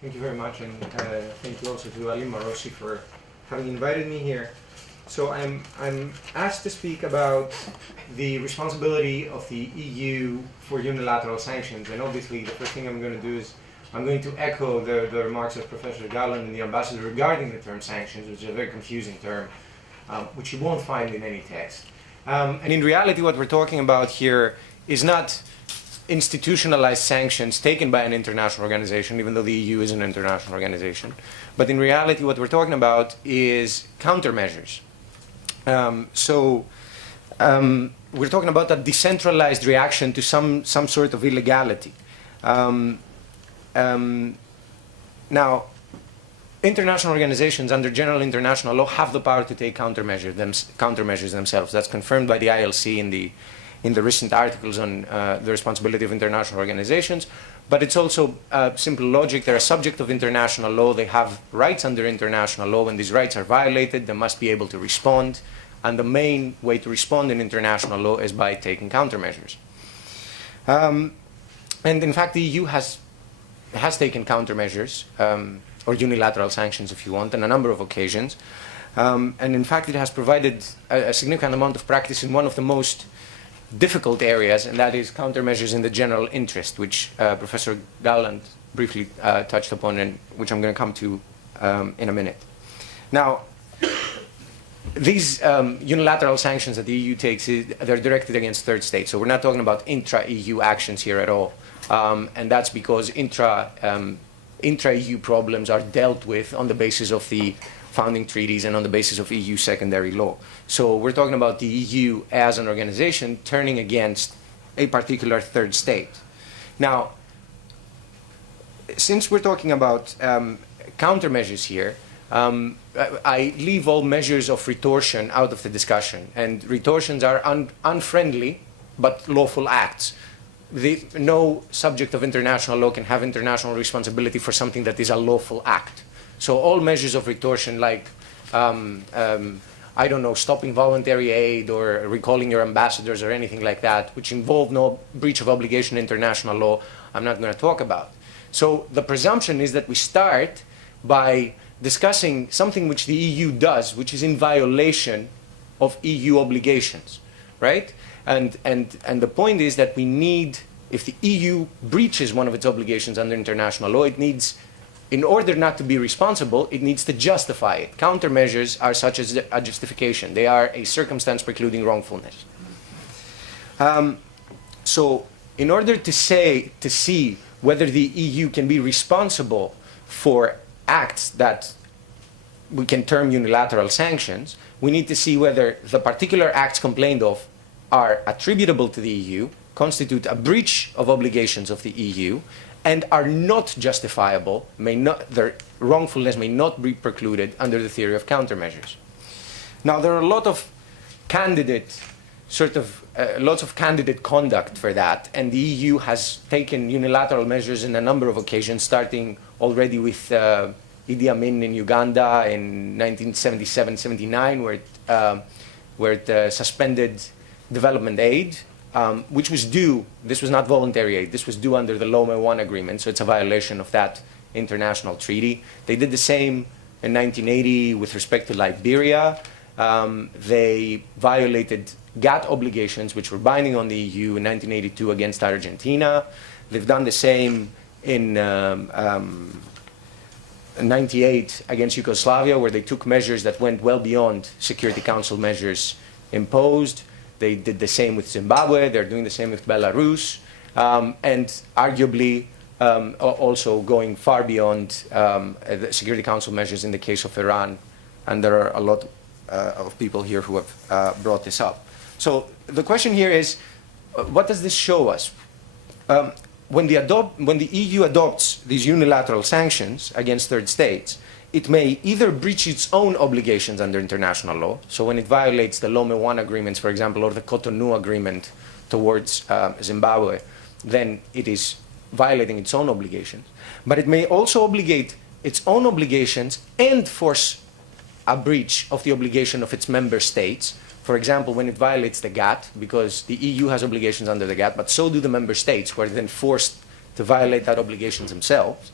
Thank you very much, and thank you also to Ali Marosi for having invited me here. So I'm asked to speak about the responsibility of the EU for unilateral sanctions, and obviously the first thing I'm going to do is I'm going to echo the remarks of Professor Garland and the ambassador regarding the term sanctions, which is a very confusing term, which you won't find in any text. And in reality, what we're talking about here is not institutionalized sanctions taken by an international organization, even though the EU is an international organization. But in reality, what we're talking about is countermeasures. We're talking about a decentralized reaction to some sort of illegality. Now, international organizations under general international law have the power to take countermeasures themselves. That's confirmed by the ILC in the recent articles on the responsibility of international organizations. But it's also simple logic. They're a subject of international law. They have rights under international law. When these rights are violated, they must be able to respond. And the main way to respond in international law is by taking countermeasures. And in fact, the EU has taken countermeasures, or unilateral sanctions if you want, on a number of occasions. And in fact, it has provided a significant amount of practice in one of the most difficult areas, and that is countermeasures in the general interest, which Professor Garland briefly touched upon, and which I'm going to come to in a minute. Now, these unilateral sanctions that the EU takes, they're directed against third states. So we're not talking about intra-EU actions here at all. And that's because intra-EU problems are dealt with on the basis of the founding treaties and on the basis of EU secondary law. So we're talking about the EU as an organization turning against a particular third state. Now, since we're talking about countermeasures here, I leave all measures of retortion out of the discussion. And retortions are unfriendly but lawful acts. No subject of international law can have international responsibility for something that is a lawful act. So all measures of retortion, like, I don't know, stopping voluntary aid or recalling your ambassadors or anything like that, which involve no breach of obligation in international law, I'm not going to talk about. So the presumption is that we start by discussing something which the EU does, which is in violation of EU obligations, right? And the point is that we need, if the EU breaches one of its obligations under international law, it needs, in order not to be responsible, it needs to justify it. Countermeasures are such as a justification. They are a circumstance precluding wrongfulness. So in order to see whether the EU can be responsible for acts that we can term unilateral sanctions, we need to see whether the particular acts complained of are attributable to the EU, constitute a breach of obligations of the EU, and are not justifiable, their wrongfulness may not be precluded under the theory of countermeasures. Now, there are a lot of lots of candidate conduct for that, and the EU has taken unilateral measures in a number of occasions, starting already with Idi Amin in Uganda in 1977-79, where it suspended development aid, which was due. This was not voluntary aid. This was due under the Lome I agreement, so it's a violation of that international treaty. They did the same in 1980 with respect to Liberia. They violated GATT obligations, which were binding on the EU in 1982 against Argentina. They've done the same in 98 against Yugoslavia, where they took measures that went well beyond Security Council measures imposed. They did the same with Zimbabwe. They're doing the same with Belarus, and arguably also going far beyond the Security Council measures in the case of Iran. And there are a lot of people here who have brought this up. So the question here is, what does this show us? When the EU adopts these unilateral sanctions against third states, it may either breach its own obligations under international law. So when it violates the Lome I agreements, for example, or the Cotonou agreement towards Zimbabwe, then it is violating its own obligations. But it may also obligate its own obligations and force a breach of the obligation of its member states. For example, when it violates the GATT, because the EU has obligations under the GATT, but so do the member states, who are then forced to violate that obligations themselves.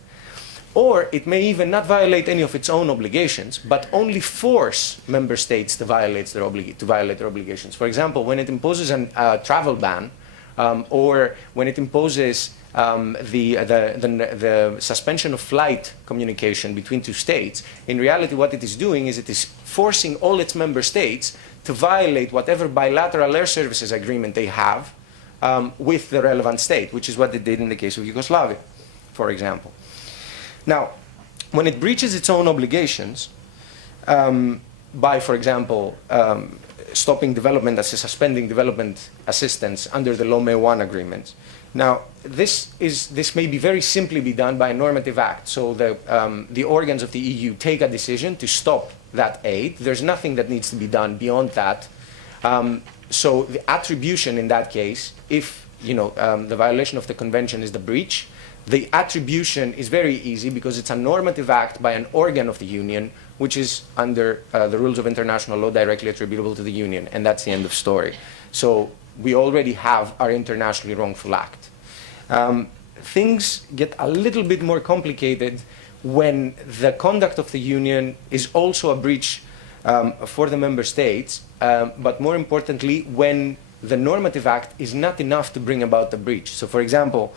Or it may even not violate any of its own obligations, but only force member states to violate their obligations. For example, when it imposes a travel ban, or when it imposes the suspension of flight communication between two states, in reality what it is doing is it is forcing all its member states to violate whatever bilateral air services agreement they have with the relevant state, which is what it did in the case of Yugoslavia, for example. Now, when it breaches its own obligations by, for example, stopping development, suspending development assistance under the Lomé I agreement. Now, this may be very simply be done by a normative act. So the organs of the EU take a decision to stop that aid. There's nothing that needs to be done beyond that. So the attribution in that case, if the violation of the convention is the breach, the attribution is very easy because it's a normative act by an organ of the Union, which is under the rules of international law directly attributable to the Union, and that's the end of story. So we already have our internationally wrongful act. Things get a little bit more complicated when the conduct of the Union is also a breach for the member states, but more importantly, when the normative act is not enough to bring about the breach. So for example,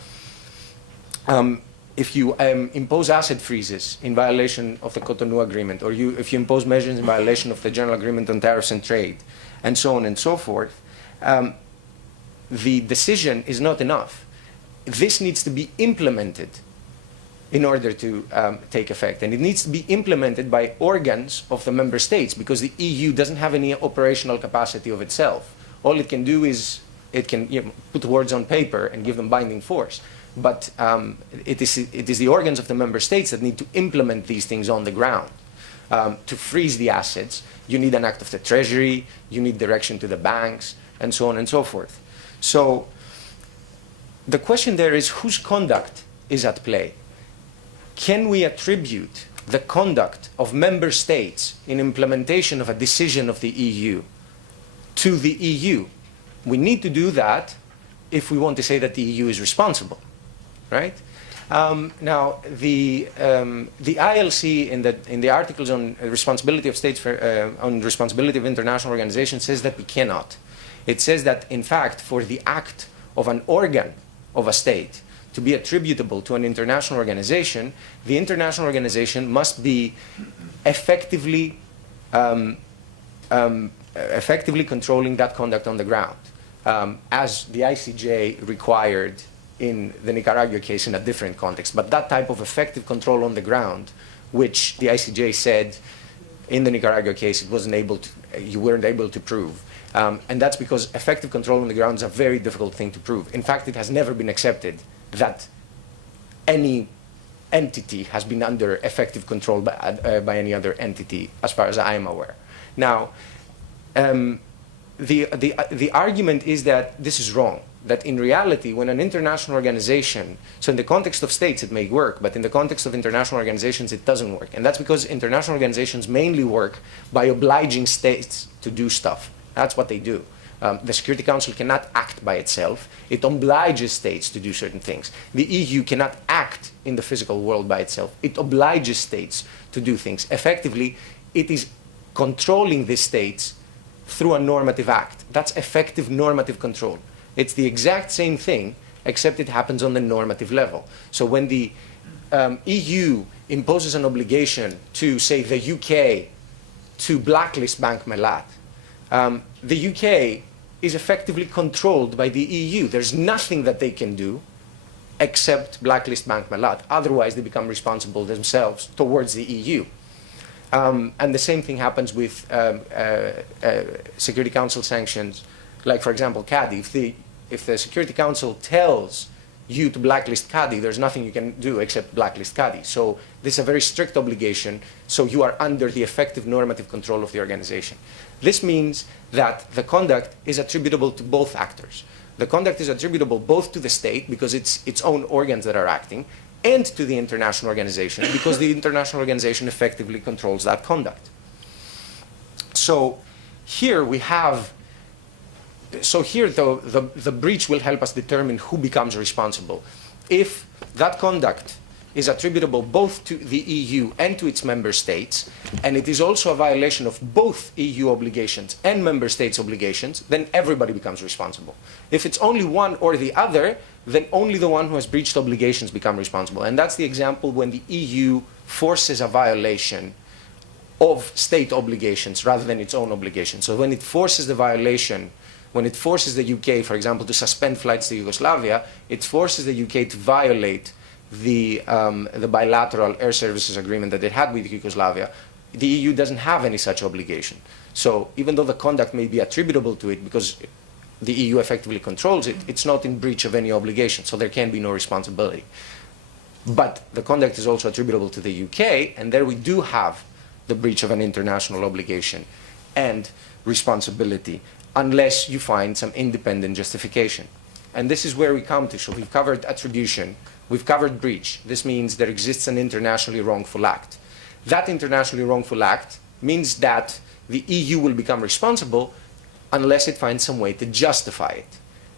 if you impose asset freezes in violation of the Cotonou Agreement, or if you impose measures in violation of the General Agreement on Tariffs and Trade, and so on and so forth, the decision is not enough. This needs to be implemented in order to take effect. And it needs to be implemented by organs of the member states, because the EU doesn't have any operational capacity of itself. All it can do is it can put words on paper and give them binding force. But it is the organs of the member states that need to implement these things on the ground. To freeze the assets, you need an act of the Treasury, you need direction to the banks, and so on and so forth. So the question there is, whose conduct is at play? Can we attribute the conduct of member states in implementation of a decision of the EU to the EU? We need to do that if we want to say that the EU is responsible. Right? Now, the ILC in the articles on responsibility of states on responsibility of international organizations says that we cannot. It says that, in fact, for the act of an organ of a state to be attributable to an international organization, the international organization must be effectively controlling that conduct on the ground, as the ICJ required in the Nicaragua case in a different context. But that type of effective control on the ground, which the ICJ said in the Nicaragua case you weren't able to prove. And that's because effective control on the ground is a very difficult thing to prove. In fact, it has never been accepted that any entity has been under effective control by any other entity, as far as I am aware. Now, the argument is that this is wrong. That in reality, when an international organization, so in the context of states it may work, but in the context of international organizations it doesn't work. And that's because international organizations mainly work by obliging states to do stuff. That's what they do. The Security Council cannot act by itself. It obliges states to do certain things. The EU cannot act in the physical world by itself. It obliges states to do things. Effectively, it is controlling the states through a normative act. That's effective normative control. It's the exact same thing, except it happens on the normative level. So when the EU imposes an obligation to, say, the UK to blacklist Bank Melat, the UK is effectively controlled by the EU. There's nothing that they can do except blacklist Bank Melat. Otherwise, they become responsible themselves towards the EU. And the same thing happens with Security Council sanctions. Like, for example, Cadi. If the Security Council tells you to blacklist Cadi, there's nothing you can do except blacklist Cadi. So this is a very strict obligation, so you are under the effective normative control of the organization. This means that the conduct is attributable to both actors. The conduct is attributable both to the state, because it's its own organs that are acting, and to the international organization, because the international organization effectively controls that conduct. So here we have the breach will help us determine who becomes responsible. If that conduct is attributable both to the EU and to its member states, and it is also a violation of both EU obligations and member states' obligations, then everybody becomes responsible. If it's only one or the other, then only the one who has breached obligations become responsible. And that's the example when the EU forces a violation of state obligations rather than its own obligations. So when it forces the violation, when it forces the UK, for example, to suspend flights to Yugoslavia, it forces the UK to violate the bilateral air services agreement that it had with Yugoslavia. The EU doesn't have any such obligation. So even though the conduct may be attributable to it because the EU effectively controls it, it's not in breach of any obligation, so there can be no responsibility. But the conduct is also attributable to the UK, and there we do have the breach of an international obligation and responsibility, unless you find some independent justification. And this is where we come to. So we've covered attribution, we've covered breach. This means there exists an internationally wrongful act. That internationally wrongful act means that the EU will become responsible unless it finds some way to justify it.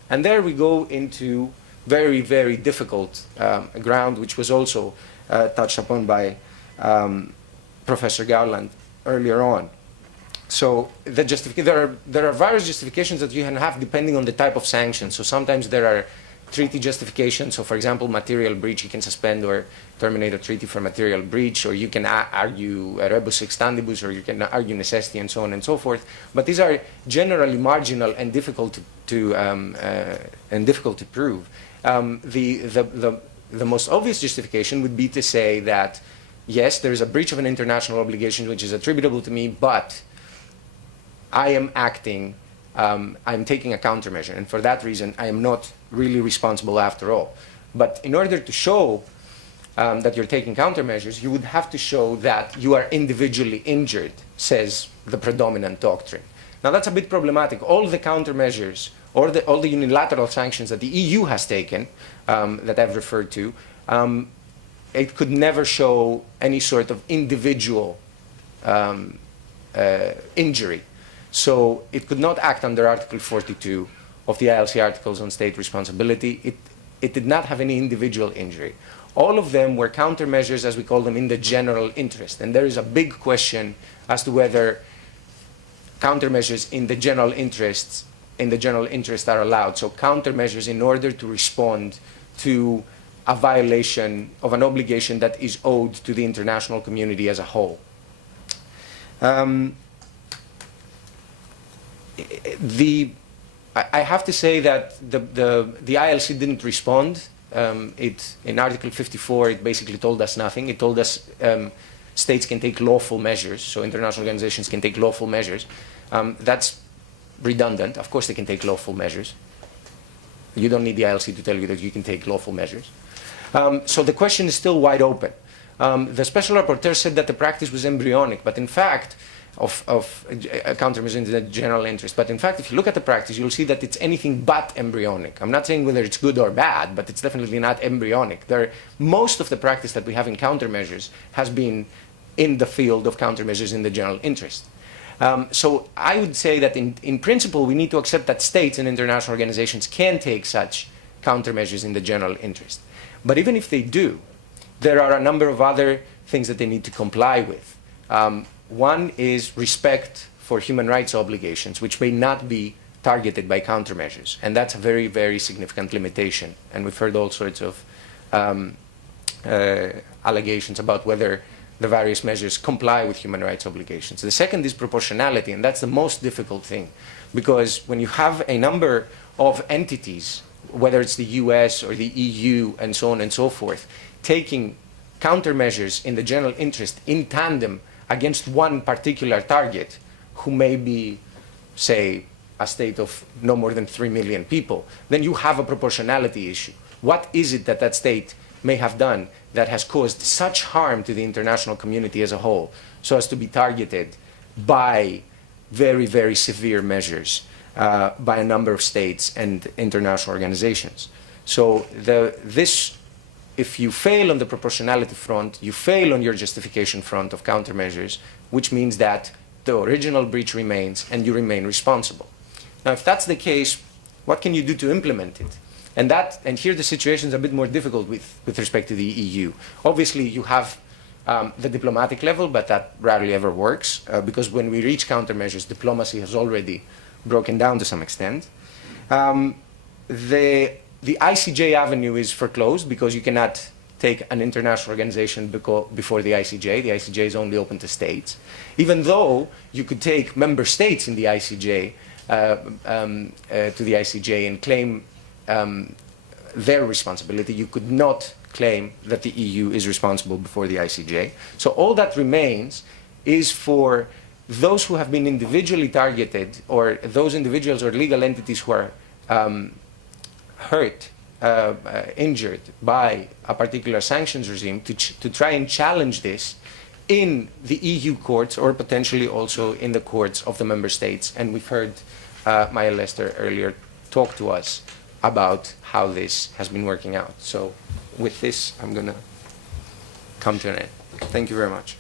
And there we go into very, very difficult ground, which was also touched upon by Professor Gowland earlier on. So there are various justifications that you can have depending on the type of sanctions. So sometimes there are treaty justifications. So for example, material breach, you can suspend or terminate a treaty for material breach, or you can argue rebus extendibus, or you can argue necessity, and so on and so forth. But these are generally marginal and difficult to prove. The most obvious justification would be to say that, yes, there is a breach of an international obligation which is attributable to me, but I am acting, I'm taking a countermeasure, and for that reason, I am not really responsible after all. But in order to show that you're taking countermeasures, you would have to show that you are individually injured, says the predominant doctrine. Now that's a bit problematic. All the countermeasures, or all the unilateral sanctions that the EU has taken, that I've referred to, it could never show any sort of individual injury. So it could not act under Article 42 of the ILC Articles on State Responsibility. It did not have any individual injury. All of them were countermeasures, as we call them, in the general interest. And there is a big question as to whether countermeasures in the general interest are allowed. So countermeasures in order to respond to a violation of an obligation that is owed to the international community as a whole. I have to say that the ILC didn't respond. In Article 54, it basically told us nothing. It told us states can take lawful measures, so international organizations can take lawful measures. That's redundant. Of course they can take lawful measures. You don't need the ILC to tell you that you can take lawful measures. So the question is still wide open. The special rapporteur said that the practice was embryonic, but in fact, of countermeasures in the general interest. But in fact, if you look at the practice, you'll see that it's anything but embryonic. I'm not saying whether it's good or bad, but it's definitely not embryonic. Most of the practice that we have in countermeasures has been in the field of countermeasures in the general interest. So I would say that in principle, we need to accept that states and international organizations can take such countermeasures in the general interest. But even if they do, there are a number of other things that they need to comply with. One is respect for human rights obligations, which may not be targeted by countermeasures. And that's a very, very significant limitation. And we've heard all sorts of allegations about whether the various measures comply with human rights obligations. The second is proportionality, and that's the most difficult thing. Because when you have a number of entities, whether it's the US or the EU and so on and so forth, taking countermeasures in the general interest in tandem against one particular target, who may be, say, a state of no more than 3 million people, then you have a proportionality issue. What is it that that state may have done that has caused such harm to the international community as a whole, so as to be targeted by very, very severe measures by a number of states and international organizations? So if you fail on the proportionality front, you fail on your justification front of countermeasures, which means that the original breach remains and you remain responsible. Now, if that's the case, what can you do to implement it? And here the situation is a bit more difficult with respect to the EU. Obviously, you have the diplomatic level, but that rarely ever works because when we reach countermeasures, diplomacy has already broken down to some extent. The ICJ avenue is foreclosed because you cannot take an international organization before the ICJ. The ICJ is only open to states. Even though you could take member states in the ICJ to the ICJ and claim their responsibility, you could not claim that the EU is responsible before the ICJ. So all that remains is for those who have been individually targeted, or those individuals or legal entities who are hurt, injured by a particular sanctions regime, to try and challenge this in the EU courts or potentially also in the courts of the member states. And we've heard Maya Lester earlier talk to us about how this has been working out. So with this, I'm going to come to an end. Thank you very much.